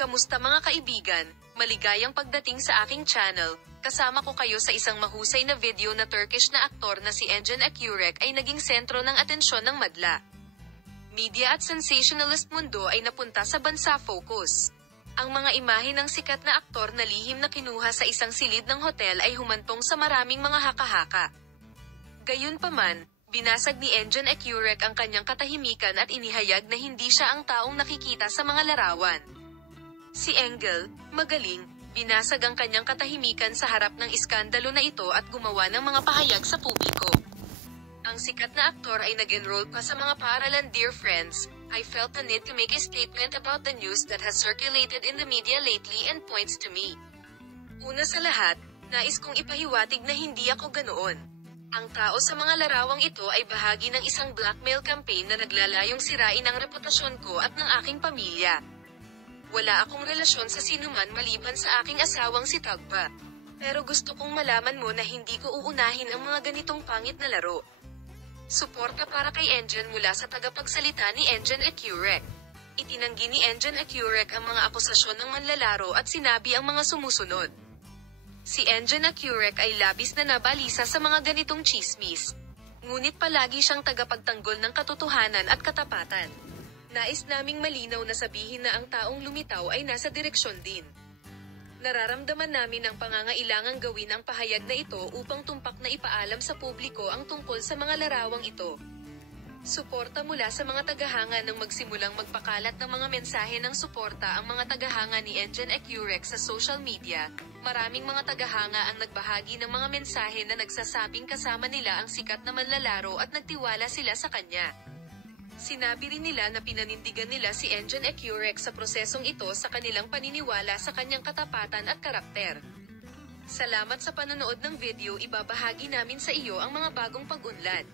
Kamusta mga kaibigan? Maligayang pagdating sa aking channel. Kasama ko kayo sa isang mahusay na video na Turkish na aktor na si Engin Akyurek ay naging sentro ng atensyon ng madla. Media at sensationalist mundo ay napunta sa bansa focus. Ang mga imahe ng sikat na aktor na lihim na kinuha sa isang silid ng hotel ay humantong sa maraming mga haka-haka. Gayunpaman, binasag ni Engin Akyurek ang kanyang katahimikan at inihayag na hindi siya ang taong nakikita sa mga larawan. Si Engel, magaling, binasag ang kanyang katahimikan sa harap ng iskandalo na ito at gumawa ng mga pahayag sa publiko. Ang sikat na aktor ay nag-enroll pa sa mga paaralan. Dear friends, I felt the need to make a statement about the news that has circulated in the media lately and points to me. Una sa lahat, nais kong ipahiwatig na hindi ako ganoon. Ang tao sa mga larawang ito ay bahagi ng isang blackmail campaign na naglalayong sirain ang reputasyon ko at ng aking pamilya. Wala akong relasyon sa sinuman maliban sa aking asawang si Tagba. Pero gusto kong malaman mo na hindi ko uunahin ang mga ganitong pangit na laro. Suporta para kay Engin mula sa tagapagsalita ni Engin Akyurek. Itinanggi ni Engin Akyurek ang mga akusasyon ng manlalaro at sinabi ang mga sumusunod. Si Engin Akyurek ay labis na nabalisa sa mga ganitong chismis. Ngunit palagi siyang tagapagtanggol ng katotohanan at katapatan. Nais naming malinaw na sabihin na ang taong lumitaw ay nasa direksyon din. Nararamdaman namin ang pangangailangang gawin ang pahayag na ito upang tumpak na ipaalam sa publiko ang tungkol sa mga larawang ito. Suporta mula sa mga tagahanga nang magsimulang magpakalat ng mga mensahe ng suporta ang mga tagahanga ni Engin Akyurek sa social media. Maraming mga tagahanga ang nagbahagi ng mga mensahe na nagsasabing kasama nila ang sikat na manlalaro at nagtiwala sila sa kanya. Sinabi rin nila na pinanindigan nila si Engin Akyurek sa prosesong ito sa kanilang paniniwala sa kanyang katapatan at karakter. Salamat sa panonood ng video. Ibabahagi namin sa iyo ang mga bagong pag-unlad.